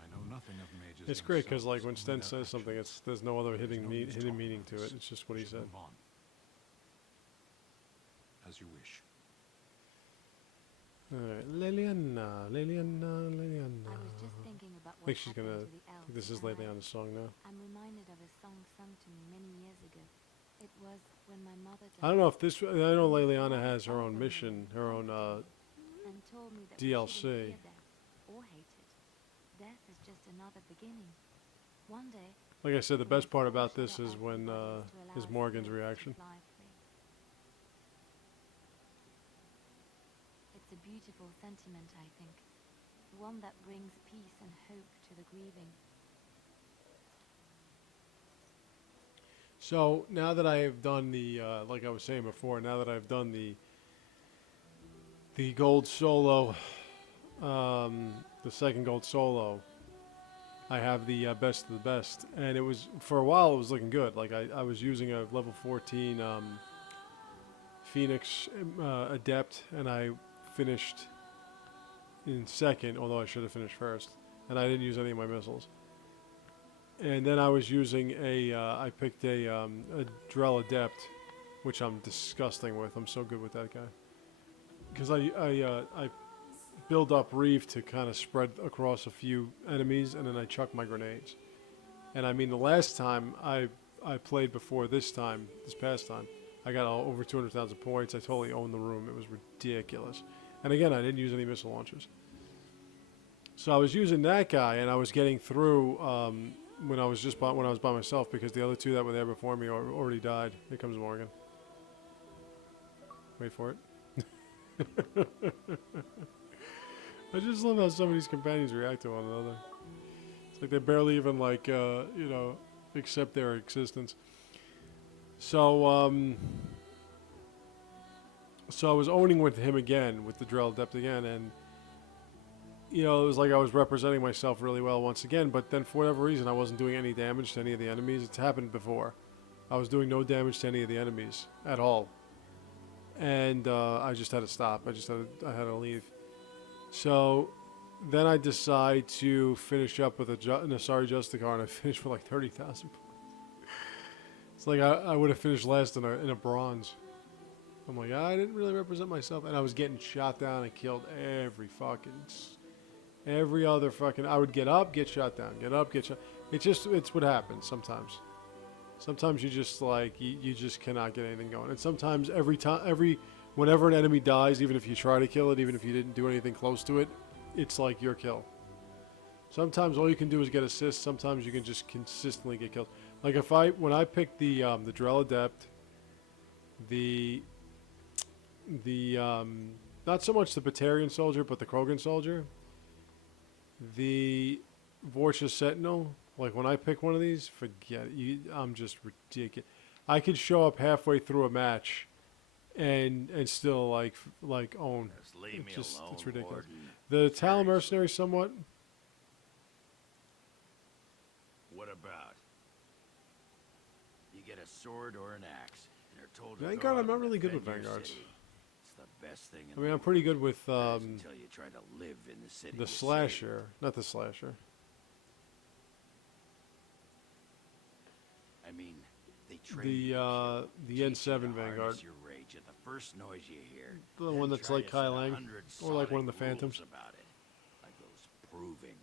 I know nothing of mages. It's great because, like, themselves, when Sten only their says something, actions. there's no other There's hidden, no use hidden talking meaning on to this. it. It's just what We he should said. move on. As you wish. All right, Liliana. I was just thinking about I what think she's happened gonna. to I the elves, think this is and Liliana's song now. I'm reminded of a song sung to me many years ago. It was when my mother died. I don't know if this. I know Liliana has her own mission, her own and told me that we shouldn't DLC. fear death or hate it. Death is just another beginning. One day, Like I said, the when best we part forge about their this is earthly when bodies to allow is our Morgan's spirits to reaction. fly free. It's a beautiful sentiment, I think. One that brings peace and hope to the grieving. So now that I have done the, like I was saying before, now that I've done the gold solo, the second gold solo, I have the best of the best, and it was for a while it was looking good. Like I was using a level 14 Phoenix Adept, and I finished in second, although I should have finished first, and I didn't use any of my missiles. And then I was using I picked a Drell Adept, which I'm disgusting with. I'm so good with that guy. Because I build up Reef to kind of spread across a few enemies, and then I chuck my grenades. And I mean, the last time I played before this past time, I got over 200,000 points. I totally owned the room. It was ridiculous. And again, I didn't use any missile launchers. So I was using that guy, and I was getting through when I was by myself, because the other two that were there before me already died. Here comes Morgan. Wait for it. I just love how some of these companions react to one another. It's like they barely even like you know, accept their existence. So so I was owning with him again, with the Drell Adept again, and you know, it was like I was representing myself really well once again, but then for whatever reason I wasn't doing any damage to any of the enemies. It's happened before. I was doing no damage to any of the enemies at all. And I just had to stop. I had to leave. So then I decide to finish up with a Nasari Justicar, and I finished for like 30,000 points. It's like I would have finished last in a bronze. I'm like, I didn't really represent myself, and I was getting shot down and killed every other fucking. I would get up, get shot down, get up, get shot. It's what happens sometimes. Sometimes you just like you just cannot get anything going, and sometimes whenever an enemy dies, even if you try to kill it, even if you didn't do anything close to it, it's like your kill. Sometimes all you can do is get assists. Sometimes you can just consistently get killed. Like when I picked the Drell Adept, the not so much the Batarian soldier, but the Krogan soldier, the Vorcha Sentinel. Like when I pick one of these, forget it. I'm just ridiculous. I could show up halfway through a match, and still like own. Just leave me alone, it's ridiculous. Warden. The Talon mercenary somewhat. What about? You get a sword or an axe, and are told to Vanguard, go I'm not out and really good with defend your Vanguards. city. It's the best thing in I mean, the I'm pretty good with world. Until you try to live in the city. the you slasher, not the slasher. I mean, they train The you to kill, N7 teach you to Vanguard. harness your rage at the first noise you hear. The then one that's try like to Kai set Lang, 100 or like one of the solid Phantoms. rules about it, like those provings.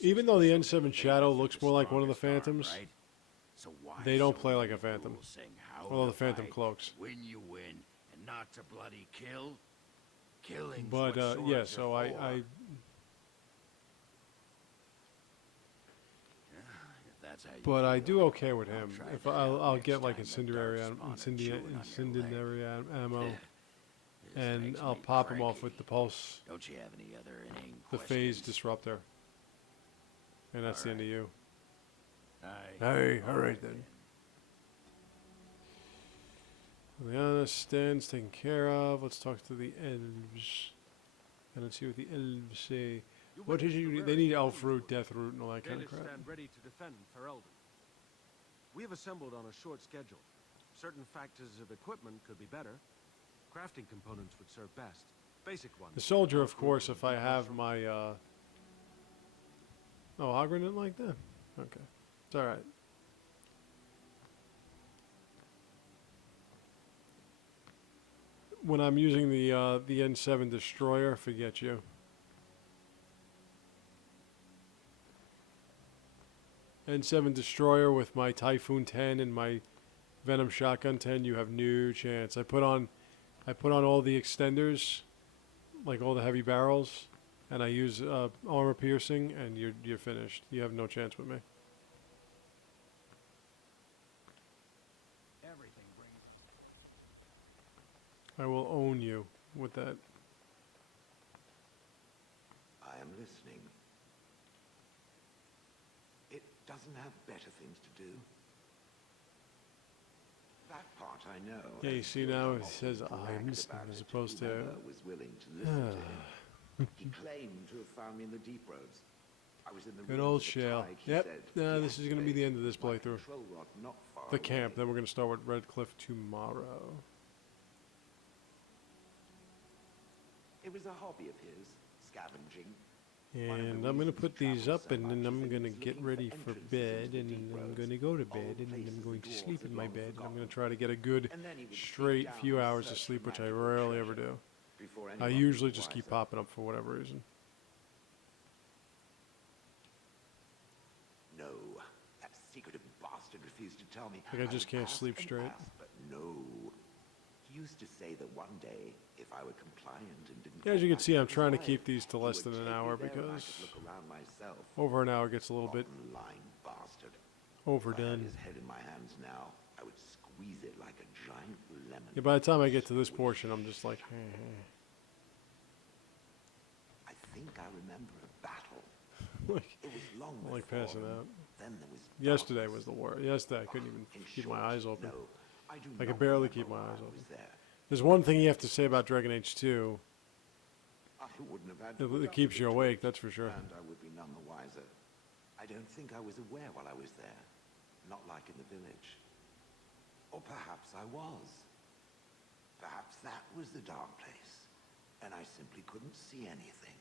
Even though the Answers to N7 Shadow who's looks the more like one of the strongest arm, Phantoms, right? So why they don't so play like many a Phantom. rules saying how Although to the Phantom fight, cloaks. when you win, and not to bloody kill? Killing's But what yeah, swords so are I for. If that's how you but I feel, do okay with I'll him. try If that I'll out get next like time the incendiary darkspawn are chewing on your leg. incendiary ammo, This and makes I'll me pop him off cranky. with the pulse, Don't you have any other inane the phase questions? disruptor, and that's the end of you. Aye. Hey, all right then. Liana stands taken care of. Let's talk to the elves. And let's see what the elves say. What is it? They need elf root, death root, and all that kind of Dalish crap. stand ready to defend Ferelden. We have assembled on a short schedule. Certain factors of equipment could be better. Crafting components would serve best. Basic ones. The soldier, of course, if I have my, Oh, Hagrid didn't like that? Okay. It's alright. When I'm using the N7 Destroyer, forget you. N7 Destroyer with my Typhoon 10 and my Venom Shotgun 10, you have no chance. I put on all the extenders, like all the heavy barrels, and I use armor piercing, and you're finished. You have no chance with me. Everything brings. I will own you with that. I am listening. It doesn't have better things to do. That part I know. Yeah, you as see your now it mom says often I'm bragged listening about as it, opposed to. whoever was willing to listen to him. He claimed to have found me in the deep roads. I was in the Good ruins old of the shale. tide, he Yep. said. Nah, He this had is going to be the end of placed this my playthrough. control rod not far The camp. away. Then we're going to start with Redcliffe tomorrow. It was a hobby of his, scavenging. And I'm going to put these up, and then I'm going to get ready for bed, and then I'm going to go to bed, and then I'm going to sleep in my bed. And I'm going to try to get a good, straight few hours of sleep, which I rarely ever do. I usually just keep popping up for whatever reason. No, that secretive bastard refused to tell me. Like I just can't would sleep ask and straight. ask, but no. He used to say that one day, if I were compliant and didn't... Yeah, as you call can see, back I'm his trying to wife, keep these to he less would than an take me hour there and I because could look around myself. over an hour gets a little bit Rotten lying bastard. If I had overdone. his head in my hands now, I would squeeze it like a giant lemon. Yeah, by the time I get to this portion, I'm just like, I think I remember a battle. like, It was long I'm like before, passing out. Then there was Yesterday darkness. was the worst. Yesterday I couldn't even In keep short, my eyes open. no, I do I not could barely remember keep my why eyes I open. was there. There's one thing you have to say about Dragon Age 2. I wouldn't have had to put It up keeps with you it, awake, that's for sure. and I would be none the wiser. I don't think I was aware while I was there. Not like in the village. Or perhaps I was. Perhaps that was the dark place, and I simply couldn't see anything.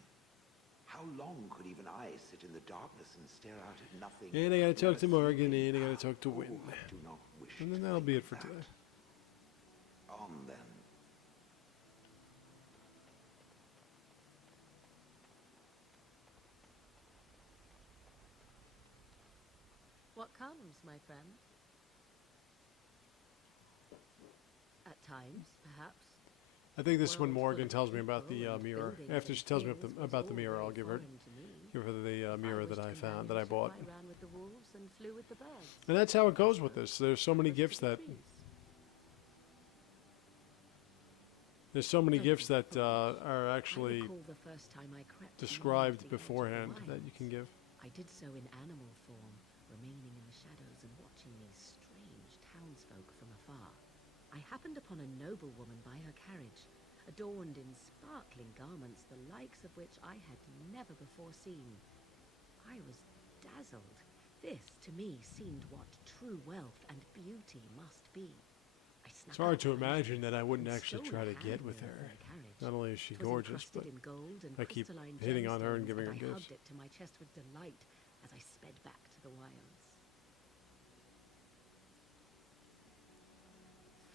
How long could even I sit in the darkness and stare out at nothing? And I gotta talk to never Morgan, seeing and I me? gotta talk to Wynn. Oh, I do not wish And then to that'll think be it of for that. today. On then. What comes, my friend? At times, perhaps. I think this is when World full Morgan of tells me about people the and mirror. buildings After and she tells me things about was the all mirror, very I'll give her foreign to me. the mirror was that I turned found, on that I the ship, bought. I ran with the wolves and flew with the birds. And that's how it goes with this. There's so many gifts that are actually I recall the first time I crept described from the beforehand wilds. that you can give. I did so in animal form, remaining in the shadows and watching these strange townsfolk from afar. I happened upon a noblewoman by her carriage, adorned in sparkling garments, the likes of which I had never before seen. I was dazzled. This, to me, seemed what true wealth and beauty must be. It's hard to imagine that I wouldn't actually try to get with her. Not only is she gorgeous, but I keep hitting on her and giving her I gifts. hugged it to my chest with delight as I sped back to the wilds.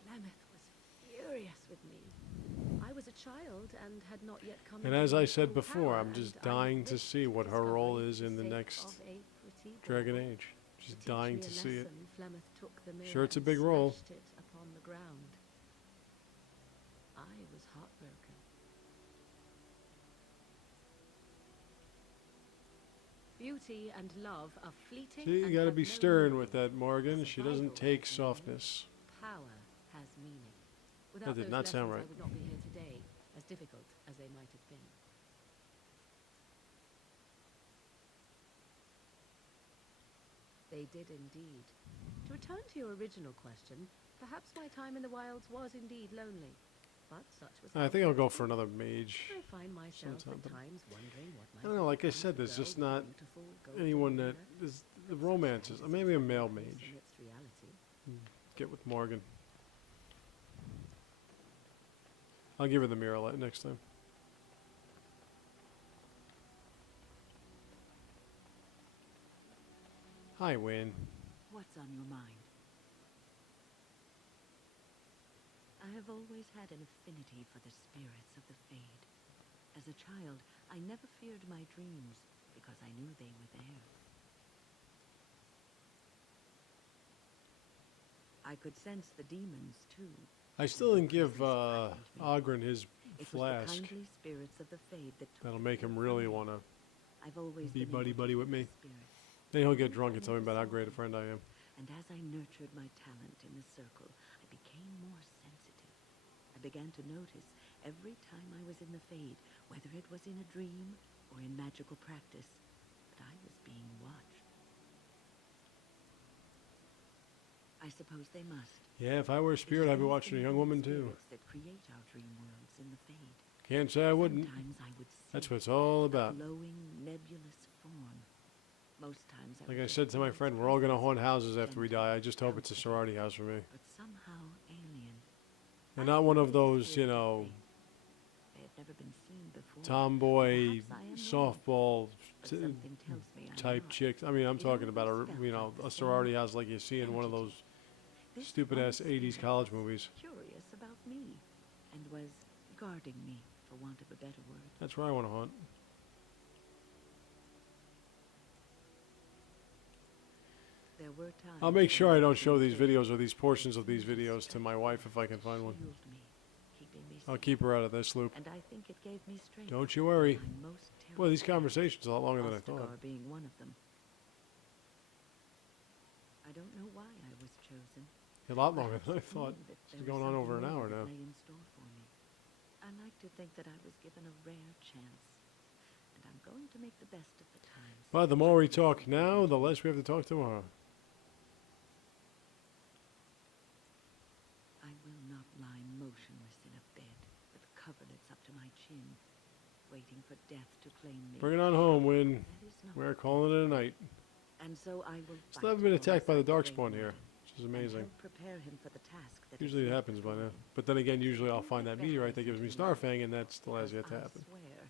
Flemeth was furious with me. I was a child and had not yet come And into as I my said full before, power, I'm just and I dying to risked see what her role discovery is for in the sake next of a pretty Dragon boy. Age. Just To teach dying me to a see it. lesson, Flemeth took the mirror Sure, it's a and big role. smashed it upon the ground. I was heartbroken. Beauty and love are fleeting. See, you and gotta have be no stern meaning. with that, Morgan. She doesn't Survival take has meaning. softness. Power has meaning. That Without did those not sound lessons, right. I would not be here today, as difficult as they might have been. They did indeed. To return to your original question, perhaps my time in the wilds was indeed lonely. But such was I our think I'll go destiny. for another mage. I find myself sometime, at but times wondering what I don't know, like I said, there's just not anyone that is the romances. Maybe a male mage. Get with Morgan. I'll give her the mirror light next time. Hi, Wayne. What's on your mind? I have always had an affinity for the spirits of the Fade. As a child, I never feared my dreams because I knew they were there. I could sense the demons, too. I still didn't give Ogren his It was the flask. kindly spirits of the Fade that took That'll me make him there. really want to I've always be been able to buddy-buddy with feel me. spirits. Then he'll get drunk and tell me about how great a friend I am. And as I nurtured my talent in the circle, I became more sensitive. I began to notice every time I was in the Fade, whether it was in a dream or in magical practice, that I was being watched. I suppose they must. Yeah, if I were a spirit, I'd be watching a young woman too. Spirits that create our dream worlds in the Fade. Can't say I wouldn't. Sometimes I would see That's what it's all a about. glowing, nebulous form. Most times Like would I said to my recognize friend, we're all going to haunt presence, houses after we die. I just hope it's a sorority house for me. but somehow alien. And not one of those, you know, They have never been seen before. tomboy, Perhaps I am wrong, softball but something tells me I'm type not. chicks. I mean, I'm It talking about always a, felt you know, like the a same sorority house like you see in one of those This stupid-ass one 80s spirit college was movies. Curious about me, and was guarding me, for want of a better word. That's where I want to haunt. There were times I'll make sure I when don't show these sensation videos or these portions of these videos to my wife if I can find one. shielded me be missing. I'll keep her out of this loop. And I think it gave me strength. Don't you worry. My most Boy, these terrible conversations are a lot longer than I thought. Ostagar being one of them. I don't know why I was chosen. A lot longer than I Perhaps it thought. knew that It's there was going on over an something hour more now. that lay in store for me. I like to think that I was given a rare chance, and I'm going to make the best of the times. But the more we talk now, the less we have to talk tomorrow. I will not lie motionless in a bed with coverlets up to my chin, waiting for death to claim me. Bring it on home, Win. That is not We're calling it a night. And so I will Still haven't been attacked by the Darkspawn here, which is amazing. Prepare him for the task that Usually it happens by now. But then again, usually I'll find that meteorite that gives me Starfang, and that still has yet to happen. I swear,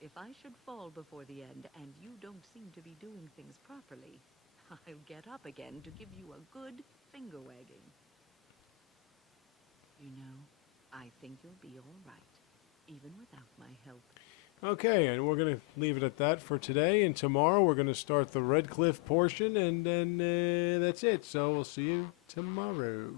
if I should fall before the end and you don't seem to be doing things properly, I'll get up again to give you a good finger wagging. You know, I think you'll be all right, even without my help. Okay, and we're going to leave it at that for today. And tomorrow we're going to start the Red Cliff portion, and then that's it. So we'll see you tomorrow.